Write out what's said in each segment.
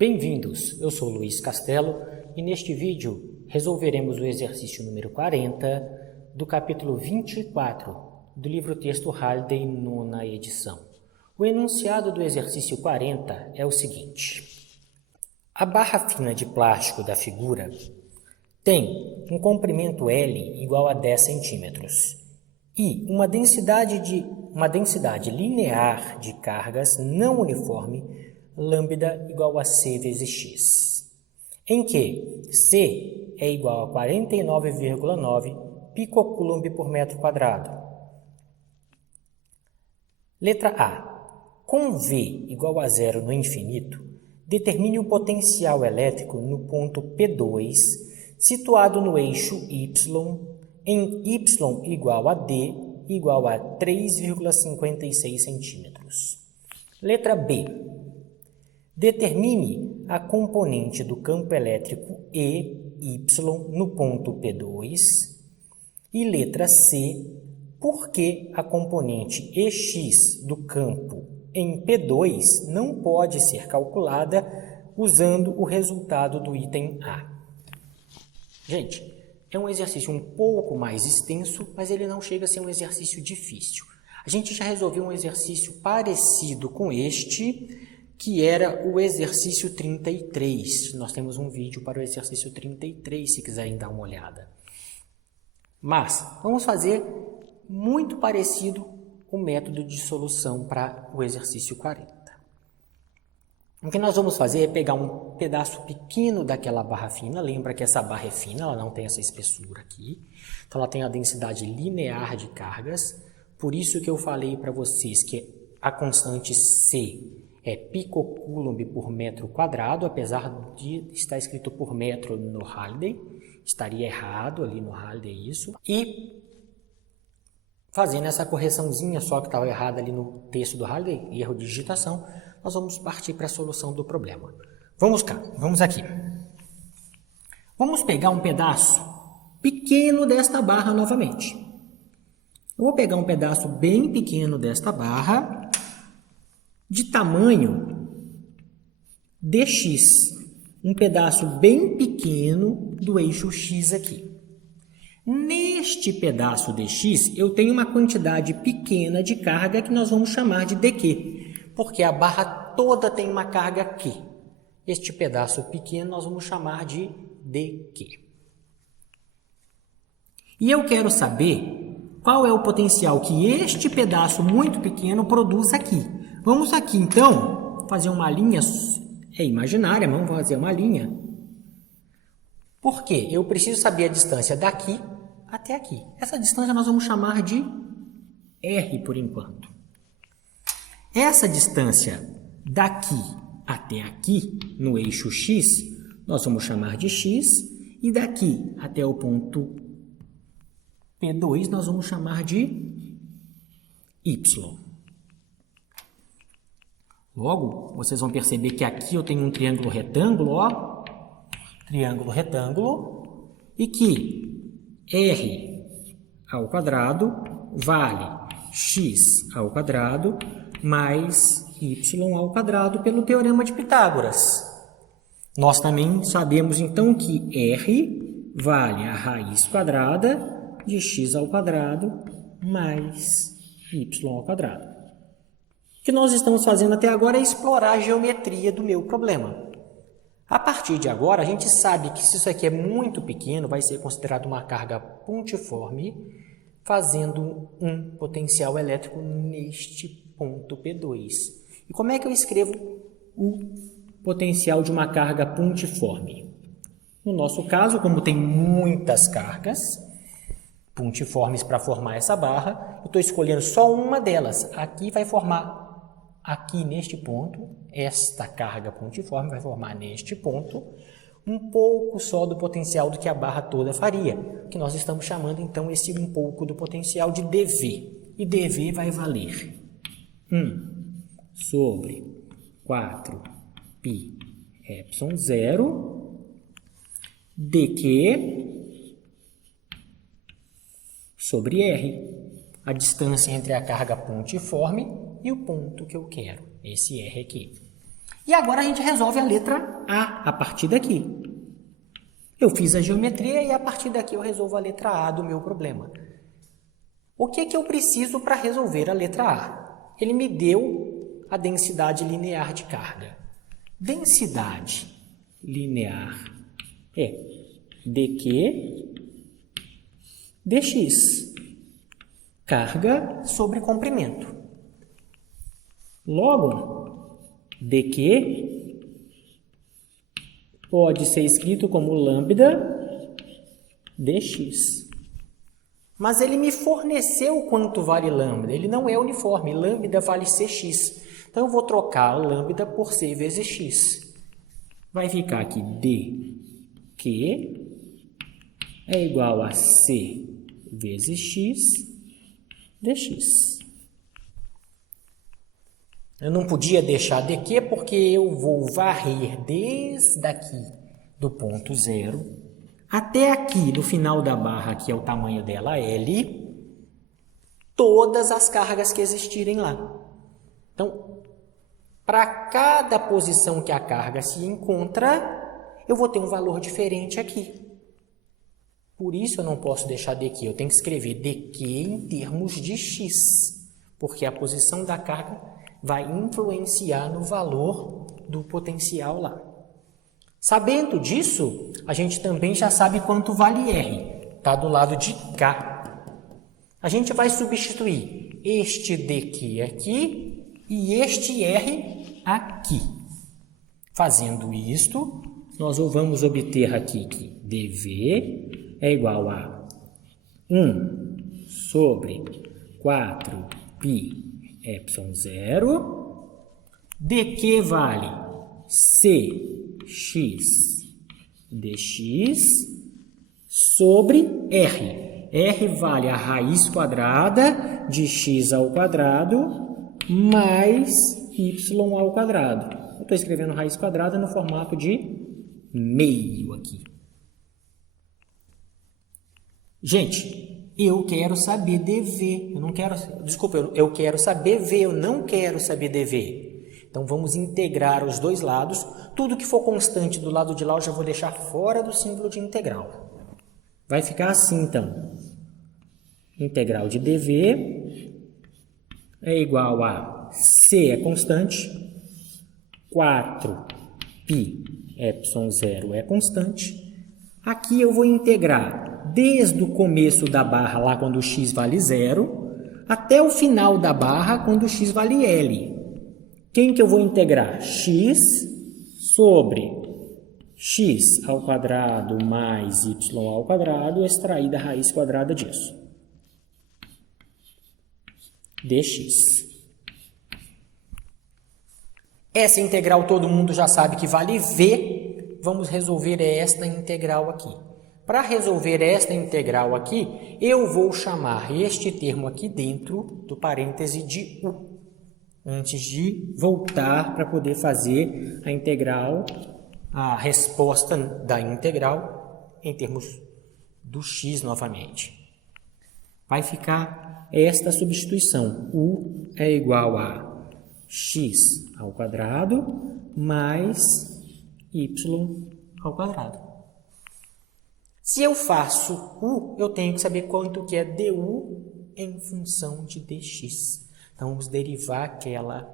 Bem-vindos, eu sou Luiz Castelo e neste vídeo resolveremos o exercício número 40 do capítulo 24 do livro-texto Halliday, nona edição. O enunciado do exercício 40 é o seguinte: a barra fina de plástico da figura tem um comprimento L igual a 10 centímetros e uma densidade linear de cargas não uniforme lambda igual a C vezes x, em que C é igual a 49,9 picocoulomb por metro quadrado. Letra A. Com V igual a zero no infinito, determine o potencial elétrico no ponto P2, situado no eixo Y, em Y igual a D igual a 3,56 centímetros. Letra B. Determine a componente do campo elétrico EY no ponto P2. E letra C, porque a componente EX do campo em P2 não pode ser calculada usando o resultado do item A. Gente, é um exercício um pouco mais extenso, mas ele não chega a ser um exercício difícil. A gente já resolveu um exercício parecido com este, que era o exercício 33. Nós temos um vídeo para o exercício 33, se quiserem dar uma olhada. Mas vamos fazer muito parecido o método de solução para o exercício 40. O que nós vamos fazer é pegar um pedaço pequeno daquela barra fina. Lembra que essa barra é fina, ela não tem essa espessura aqui. Então, ela tem a densidade linear de cargas. Por isso que eu falei para vocês que a constante C é picocoulomb por metro quadrado, apesar de estar escrito por metro no Halliday. Estaria errado ali no Halliday isso. E fazendo essa correçãozinha só que estava errada ali no texto do Halliday, erro de digitação, nós vamos partir para a solução do problema. Vamos cá, vamos aqui. Vamos pegar um pedaço pequeno desta barra novamente. Eu vou pegar um pedaço bem pequeno desta barra, de tamanho dx, um pedaço bem pequeno do eixo x aqui. Neste pedaço dx, eu tenho uma quantidade pequena de carga que nós vamos chamar de dq, porque a barra toda tem uma carga q. Este pedaço pequeno nós vamos chamar de dq. E eu quero saber qual é o potencial que este pedaço muito pequeno produz aqui. Vamos aqui, então, fazer uma linha imaginária, vamos fazer uma linha. Por quê? Eu preciso saber a distância daqui até aqui. Essa distância nós vamos chamar de R por enquanto. Essa distância daqui até aqui, no eixo X, nós vamos chamar de X. E daqui até o ponto P2, nós vamos chamar de Y. Logo, vocês vão perceber que aqui eu tenho um triângulo retângulo, ó. Triângulo retângulo. E que R ao quadrado vale x ao quadrado mais y ao quadrado pelo teorema de Pitágoras. Nós também sabemos, então, que R vale a raiz quadrada de x ao quadrado mais y ao quadrado. O que nós estamos fazendo até agora é explorar a geometria do meu problema. A partir de agora, a gente sabe que se isso aqui é muito pequeno, vai ser considerado uma carga pontiforme, fazendo um potencial elétrico neste ponto P2. E como é que eu escrevo o potencial de uma carga pontiforme? No nosso caso, como tem muitas cargas pontiformes para formar essa barra, eu estou escolhendo só uma delas. Aqui vai formar, aqui neste ponto, esta carga pontiforme vai formar neste ponto um pouco só do potencial do que a barra toda faria, que nós estamos chamando então esse um pouco do potencial de dV. E dV vai valer 1 sobre 4π epsilon 0 dq sobre R, a distância entre a carga pontiforme e o ponto que eu quero, esse R aqui. E agora a gente resolve a letra A partir daqui. Eu fiz a geometria e a partir daqui eu resolvo a letra A do meu problema. O que que eu preciso para resolver a letra A? Ele me deu a densidade linear de carga. Densidade linear é dq dx, carga sobre comprimento. Logo, dq pode ser escrito como lambda dx. Mas ele me forneceu quanto vale lambda. Ele não é uniforme. Lambda vale cx. Então, eu vou trocar lambda por c vezes x. Vai ficar aqui dq é igual a c vezes x dx. Eu não podia deixar dq porque eu vou varrer desde aqui do ponto zero até aqui, no final da barra, que é o tamanho dela, L, todas as cargas que existirem lá. Então, para cada posição que a carga se encontra, eu vou ter um valor diferente aqui. Por isso eu não posso deixar dq, eu tenho que escrever dq em termos de x, porque a posição da carga vai influenciar no valor do potencial lá. Sabendo disso, a gente também já sabe quanto vale R, está do lado de cá. A gente vai substituir este dq aqui e este R aqui. Fazendo isto, nós vamos obter aqui que dv é igual a 1 sobre 4π epsilon 0, dq vale cx dx sobre R. R vale a raiz quadrada de x ao quadrado mais y ao quadrado. Eu estou escrevendo raiz quadrada no formato de meio aqui. Gente, eu quero saber dv. Eu quero saber v, eu não quero saber dv. Então, vamos integrar os dois lados. Tudo que for constante do lado de lá, eu já vou deixar fora do símbolo de integral. Vai ficar assim, então. Integral de dv é igual a c é constante, 4π epsilon 0 é constante. Aqui eu vou integrar desde o começo da barra, lá quando o x vale 0, até o final da barra, quando o x vale L. Quem que eu vou integrar? X sobre x ao quadrado mais y ao quadrado, extrair da raiz quadrada disso. Dx. Essa integral todo mundo já sabe que vale v. Vamos resolver esta integral aqui. Para resolver esta integral aqui, eu vou chamar este termo aqui dentro do parêntese de u. Antes de voltar para poder fazer a integral, a resposta da integral em termos do x novamente. Vai ficar esta substituição. U é igual a x ao quadrado mais y ao quadrado. Se eu faço u, eu tenho que saber quanto que é du em função de dx. Então, vamos derivar aquela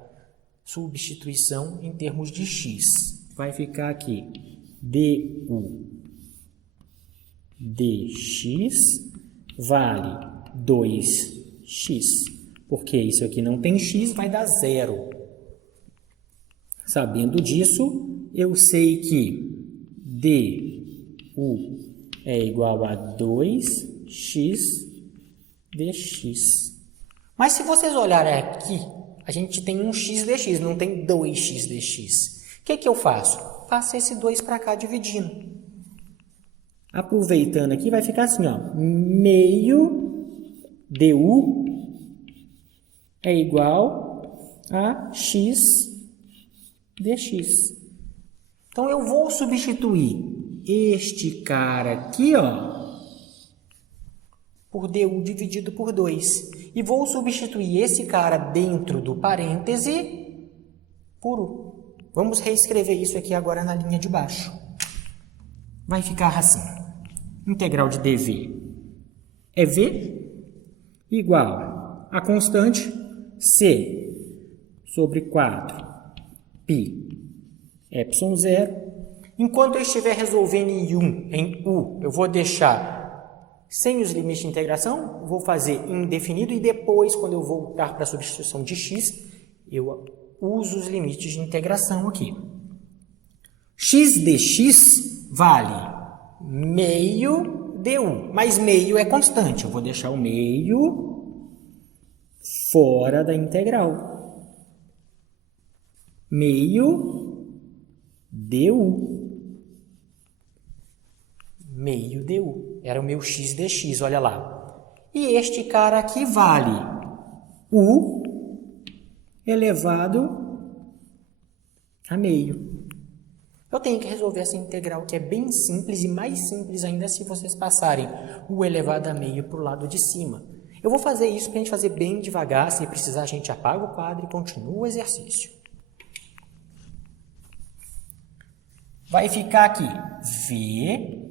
substituição em termos de x. Vai ficar aqui du dx vale 2x. Porque isso aqui não tem x, vai dar 0. Sabendo disso, eu sei que du é igual a 2x dx. Mas se vocês olharem aqui, a gente tem um x dx, não tem 2x dx. O que eu faço? Faço esse 2 para cá dividindo. Aproveitando aqui, vai ficar assim, ó, meio du é igual a x dx. Então, eu vou substituir este cara aqui, ó, por du dividido por 2. E vou substituir esse cara dentro do parêntese por u. Vamos reescrever isso aqui agora na linha de baixo. Vai ficar assim. Integral de dv é v igual a constante c sobre 4 π epsilon 0. Enquanto eu estiver resolvendo em u, eu vou deixar sem os limites de integração, vou fazer indefinido e depois, quando eu voltar para a substituição de x, eu uso os limites de integração aqui. X dx vale meio du, mas meio é constante. Eu vou deixar o meio fora da integral. Meio du. Meio du. Era o meu x dx, olha lá. E este cara aqui vale u elevado a meio. Eu tenho que resolver essa integral que é bem simples e mais simples ainda se vocês passarem o elevado a meio para o lado de cima. Eu vou fazer isso para a gente fazer bem devagar. Se precisar, a gente apaga o quadro e continua o exercício. Vai ficar aqui v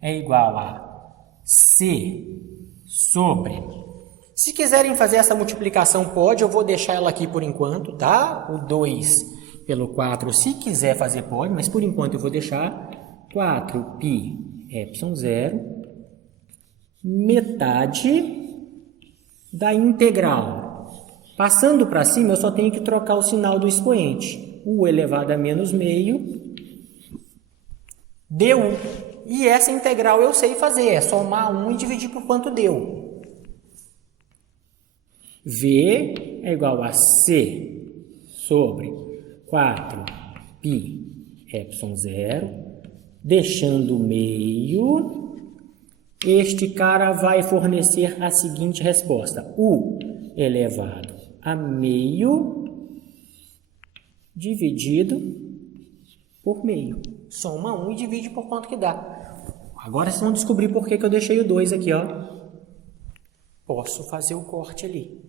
é igual a c sobre... Se quiserem fazer essa multiplicação, pode. Eu vou deixar ela aqui por enquanto, tá? O 2 pelo 4, se quiser fazer, pode. Mas por enquanto eu vou deixar 4π epsilon 0 metade da integral. Passando para cima, eu só tenho que trocar o sinal do expoente. U elevado a menos meio du. E essa integral eu sei fazer, é somar 1 e dividir por quanto deu. V é igual a C sobre 4π epsilon 0, deixando meio, este cara vai fornecer a seguinte resposta. U elevado a meio dividido por meio. Soma 1 e divide por quanto que dá. Agora vocês vão descobrir por que eu deixei o 2 aqui, ó. Posso fazer o corte ali.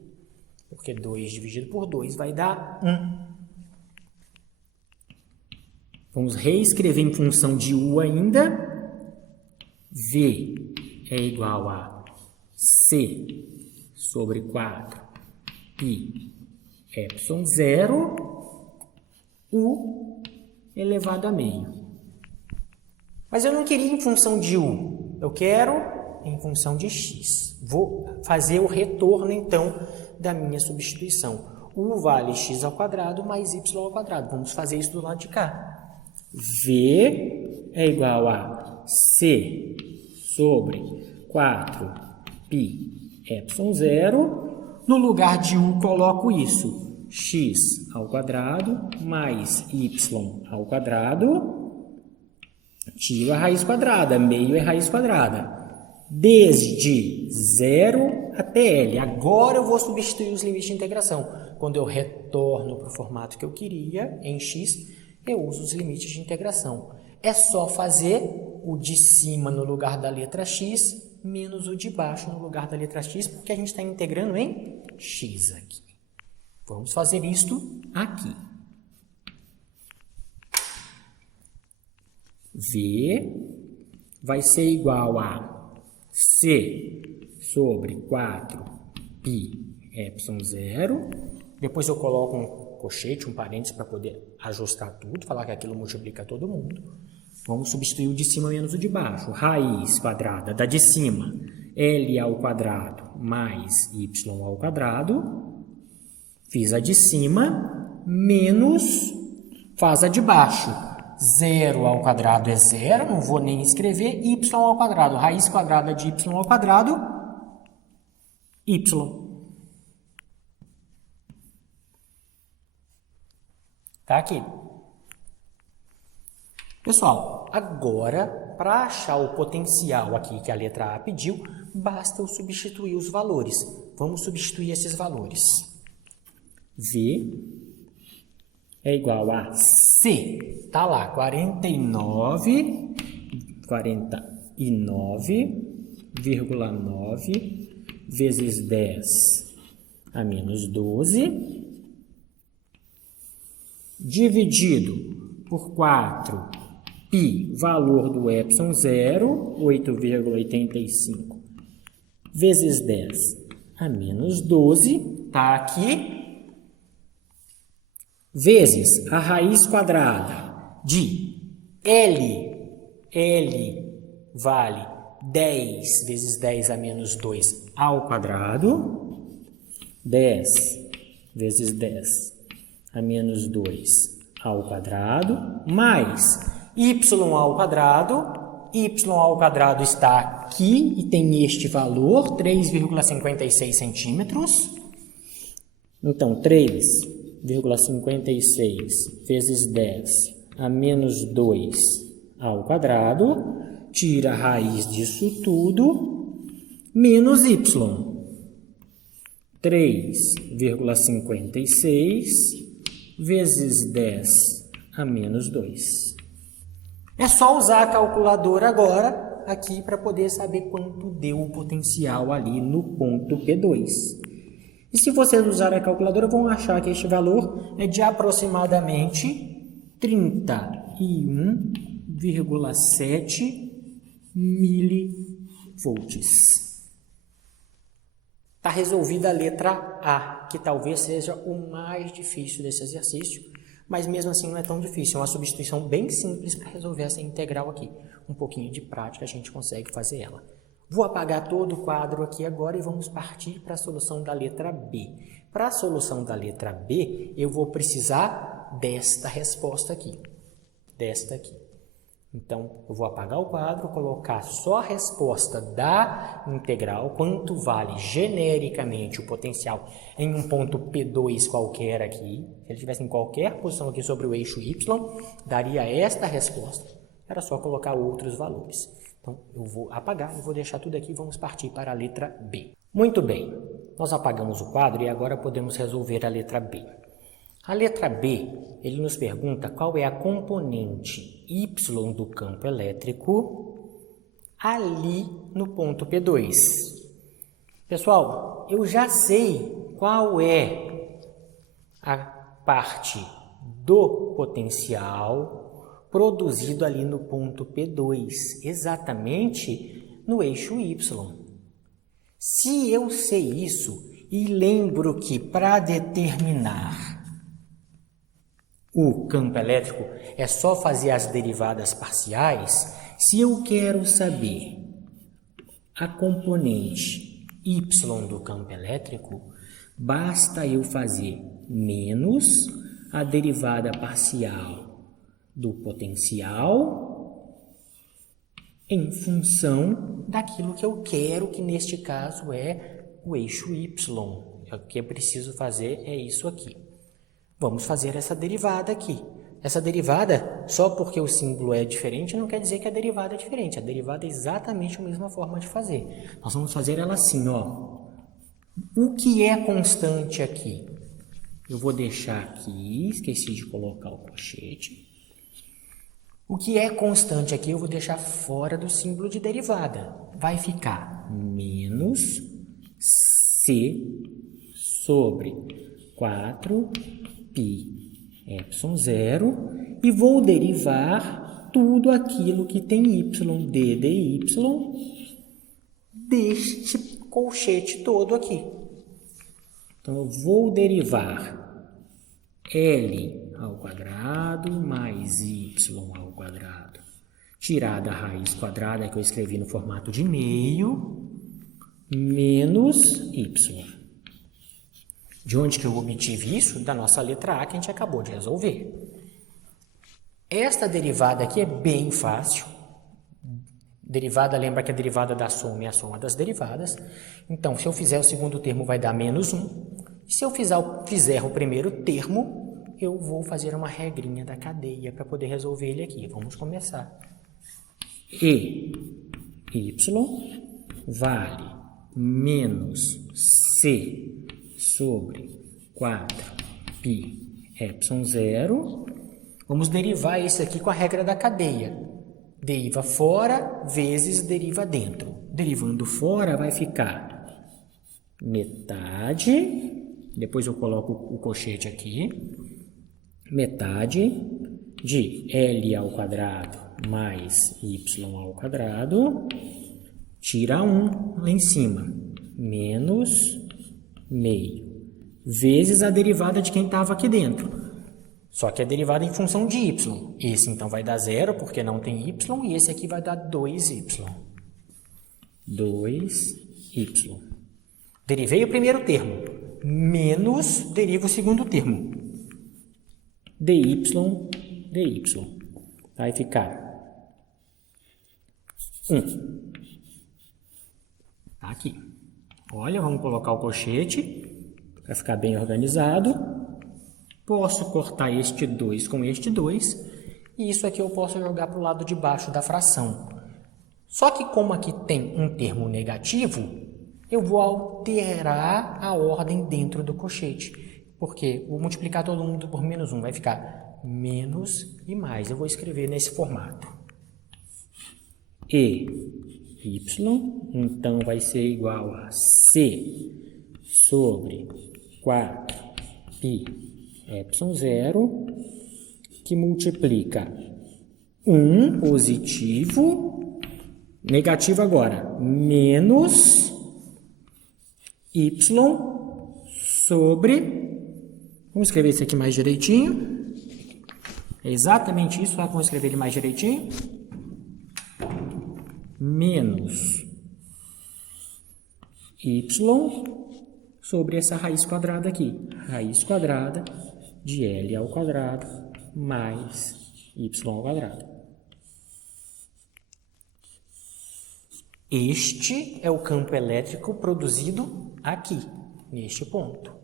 Porque 2 dividido por 2 vai dar 1. Vamos reescrever em função de u ainda. V é igual a C sobre 4π epsilon 0, u elevado a meio. Mas eu não queria em função de u, eu quero em função de x. Vou fazer o retorno, então, da minha substituição. U vale x ao quadrado mais y ao quadrado. Vamos fazer isso do lado de cá. V é igual a C sobre 4π epsilon 0. No lugar de u, coloco isso. X ao quadrado mais y ao quadrado. Tiro a raiz quadrada. Meio é raiz quadrada. Desde 0 até L. Agora eu vou substituir os limites de integração. Quando eu retorno para o formato que eu queria, em x, eu uso os limites de integração. É só fazer o de cima no lugar da letra x, menos o de baixo no lugar da letra x, porque a gente está integrando em x aqui. Vamos fazer isto aqui. V vai ser igual a C sobre 4π epsilon 0. Depois eu coloco um colchete, um parênteses para poder ajustar tudo, falar que aquilo multiplica todo mundo. Vamos substituir o de cima menos o de baixo. Raiz quadrada da de cima, L ao quadrado mais Y ao quadrado. Fiz a de cima, menos, faz a de baixo. 0 ao quadrado é 0, não vou nem escrever. Y ao quadrado, raiz quadrada de y ao quadrado, y. Tá aqui. Pessoal, agora, para achar o potencial aqui que a letra A pediu, basta eu substituir os valores. Vamos substituir esses valores. V é igual a C. Tá lá, 49,9 vezes 10 a menos 12 dividido por 4 π, valor do epsilon 0, 8,85, vezes 10 a menos 12, está aqui, vezes a raiz quadrada de L vale 10 vezes 10 a menos 2 ao quadrado, 10 vezes 10 a menos 2 ao quadrado, mais y ao quadrado está aqui e tem este valor, 3,56 centímetros. Então, 3,56 vezes 10 a menos 2 ao quadrado, tira a raiz disso tudo, menos y. 3,56 vezes 10 a menos 2. É só usar a calculadora agora, aqui, para poder saber quanto deu o potencial ali no ponto P2. E se vocês usarem a calculadora, vão achar que este valor é de aproximadamente 31,7 milivolts. Está resolvida a letra A, que talvez seja o mais difícil desse exercício, mas mesmo assim não é tão difícil. É uma substituição bem simples para resolver essa integral aqui. Um pouquinho de prática a gente consegue fazer ela. Vou apagar todo o quadro aqui agora e vamos partir para a solução da letra B. Para a solução da letra B, eu vou precisar desta resposta aqui. Desta aqui. Então, eu vou apagar o quadro, colocar só a resposta da integral, quanto vale genericamente o potencial em um ponto P2 qualquer aqui. Se ele estivesse em qualquer posição aqui sobre o eixo Y, daria esta resposta. Era só colocar outros valores. Então, eu vou apagar e vou deixar tudo aqui e vamos partir para a letra B. Muito bem, nós apagamos o quadro e agora podemos resolver a letra B. A letra B, ele nos pergunta qual é a componente Y do campo elétrico ali no ponto P2. Pessoal, eu já sei qual é a parte do potencial produzido ali no ponto P2, exatamente no eixo Y. Se eu sei isso e lembro que para determinar o campo elétrico é só fazer as derivadas parciais, se eu quero saber a componente Y do campo elétrico, basta eu fazer menos a derivada parcial do potencial em função daquilo que eu quero, que neste caso é o eixo Y. O que é preciso fazer é isso aqui. Vamos fazer essa derivada aqui. Essa derivada, só porque o símbolo é diferente, não quer dizer que a derivada é diferente. A derivada é exatamente a mesma forma de fazer. Nós vamos fazer ela assim, ó. O que é constante aqui? Eu vou deixar aqui, esqueci de colocar o colchete. O que é constante aqui eu vou deixar fora do símbolo de derivada. Vai ficar menos C sobre 4π epsilon 0 e vou derivar tudo aquilo que tem y d dy deste colchete todo aqui. Então, eu vou derivar L ao quadrado mais y ao quadrado, tirada a raiz quadrada que eu escrevi no formato de meio, menos y. De onde que eu obtive isso? Da nossa letra A que a gente acabou de resolver. Esta derivada aqui é bem fácil. Derivada, lembra que a derivada da soma é a soma das derivadas. Então, se eu fizer o segundo termo, vai dar menos 1. Se eu fizer o primeiro termo, eu vou fazer uma regrinha da cadeia para poder resolver ele aqui. Vamos começar. E y vale menos C sobre 4π epsilon 0. Vamos derivar isso aqui com a regra da cadeia. Deriva fora vezes deriva dentro. Derivando fora vai ficar metade, depois eu coloco o colchete aqui, metade de L ao quadrado mais Y ao quadrado, tira 1 lá em cima, menos meio, vezes a derivada de quem estava aqui dentro. Só que a derivada em função de y. Esse então vai dar 0, porque não tem y, e esse aqui vai dar 2y. 2y. Derivei o primeiro termo, menos derivo o segundo termo. dy, dy. Vai ficar 1. Tá aqui. Olha, vamos colocar o colchete para ficar bem organizado. Posso cortar este 2 com este 2, e isso aqui eu posso jogar para o lado de baixo da fração. Só que como aqui tem um termo negativo, eu vou alterar a ordem dentro do colchete, porque vou multiplicar todo mundo por menos 1, vai ficar menos e mais. Eu vou escrever nesse formato. Y, então vai ser igual a C sobre 4π ε0, que multiplica 1 positivo, negativo agora, menos y sobre, vamos escrever isso aqui mais direitinho, é exatamente isso, vamos escrever ele mais direitinho, menos y sobre essa raiz quadrada aqui, raiz quadrada de L ao quadrado mais y ao quadrado. Este é o campo elétrico produzido aqui, neste ponto.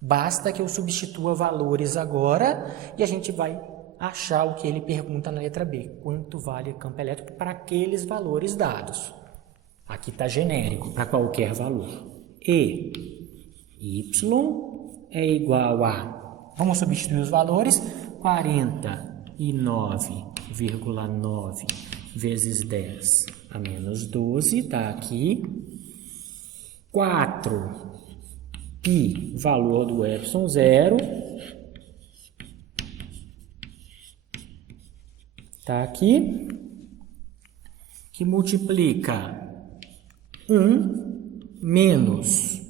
Basta que eu substitua valores agora e a gente vai achar o que ele pergunta na letra B. Quanto vale o campo elétrico para aqueles valores dados? Aqui está genérico, para qualquer valor. E y é igual a... Vamos substituir os valores. 49,9 vezes 10 a menos 12, está aqui. 4π, valor do ε0, está aqui, que multiplica 1 menos,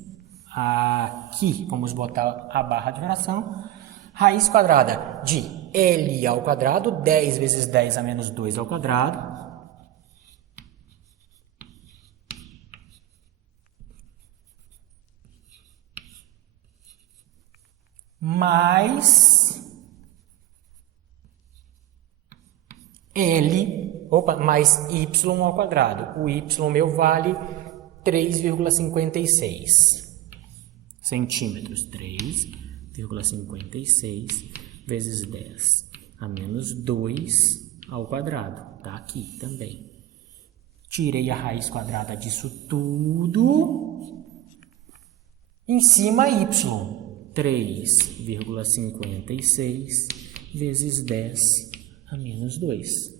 aqui, vamos botar a barra de fração, raiz quadrada de L ao quadrado, 10 vezes 10 a menos 2 ao quadrado, mais mais y ao quadrado. O y meu vale 3,56 centímetros. 3,56 vezes 10 a menos 2 ao quadrado. Está aqui também. Tirei a raiz quadrada disso tudo. Em cima, y. 3,56 vezes 10 a menos 2.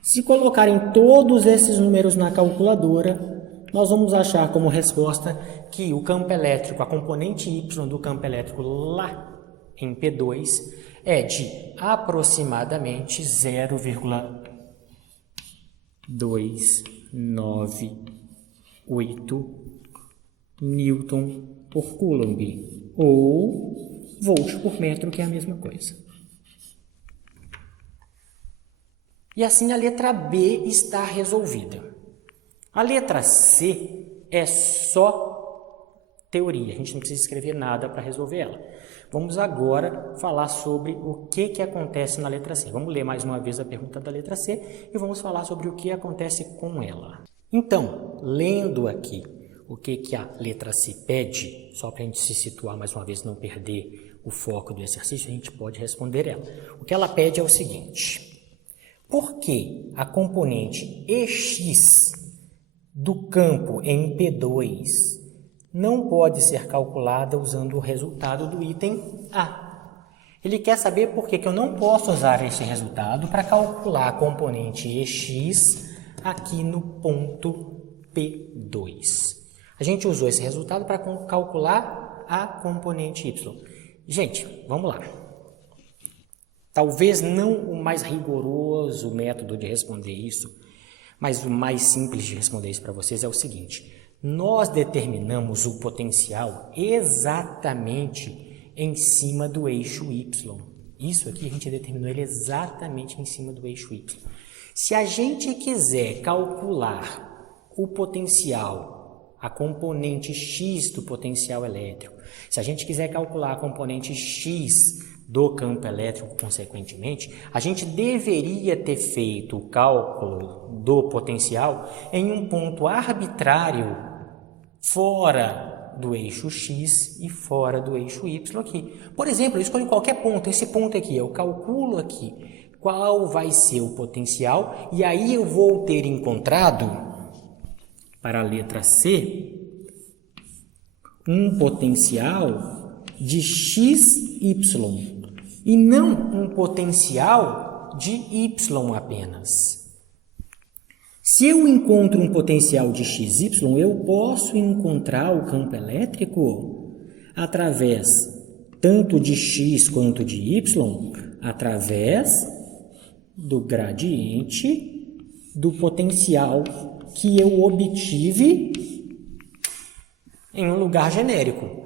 Se colocarem todos esses números na calculadora, nós vamos achar como resposta que o campo elétrico, a componente y do campo elétrico lá em P2 é de aproximadamente 0,298 Newton por Coulomb, ou volt por metro, que é a mesma coisa. E assim a letra B está resolvida. A letra C é só teoria, a gente não precisa escrever nada para resolver ela. Vamos agora falar sobre o que acontece na letra C. Vamos ler mais uma vez a pergunta da letra C e vamos falar sobre o que acontece com ela. Então, lendo aqui o que a letra C pede, só para a gente se situar mais uma vez, não perder o foco do exercício, a gente pode responder ela. O que ela pede é o seguinte: por que a componente EX do campo em P2 não pode ser calculada usando o resultado do item A? Ele quer saber por que eu não posso usar esse resultado para calcular a componente EX aqui no ponto P2. A gente usou esse resultado para calcular a componente y. Gente, vamos lá. Talvez não o mais rigoroso método de responder isso, mas o mais simples de responder isso para vocês é o seguinte: nós determinamos o potencial exatamente em cima do eixo y. Isso aqui a gente determinou ele exatamente em cima do eixo y. Se a gente quiser calcular o potencial, a componente x do potencial elétrico, se a gente quiser calcular a componente x do campo elétrico, consequentemente, a gente deveria ter feito o cálculo do potencial em um ponto arbitrário fora do eixo x e fora do eixo y aqui. Por exemplo, eu escolho qualquer ponto, esse ponto aqui, eu calculo aqui qual vai ser o potencial e aí eu vou ter encontrado, para a letra C, um potencial de XY e não um potencial de Y apenas. Se eu encontro um potencial de XY, eu posso encontrar o campo elétrico através tanto de X quanto de Y, através do gradiente do potencial que eu obtive em um lugar genérico.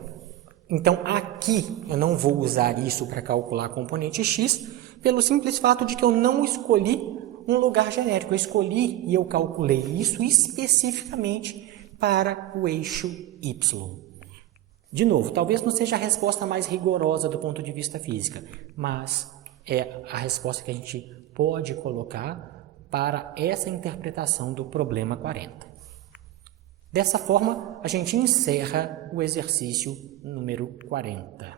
Então, aqui eu não vou usar isso para calcular a componente x, pelo simples fato de que eu não escolhi um lugar genérico. Eu escolhi e eu calculei isso especificamente para o eixo y. De novo, talvez não seja a resposta mais rigorosa do ponto de vista física, mas é a resposta que a gente pode colocar para essa interpretação do problema 40. Dessa forma, a gente encerra o exercício número 40.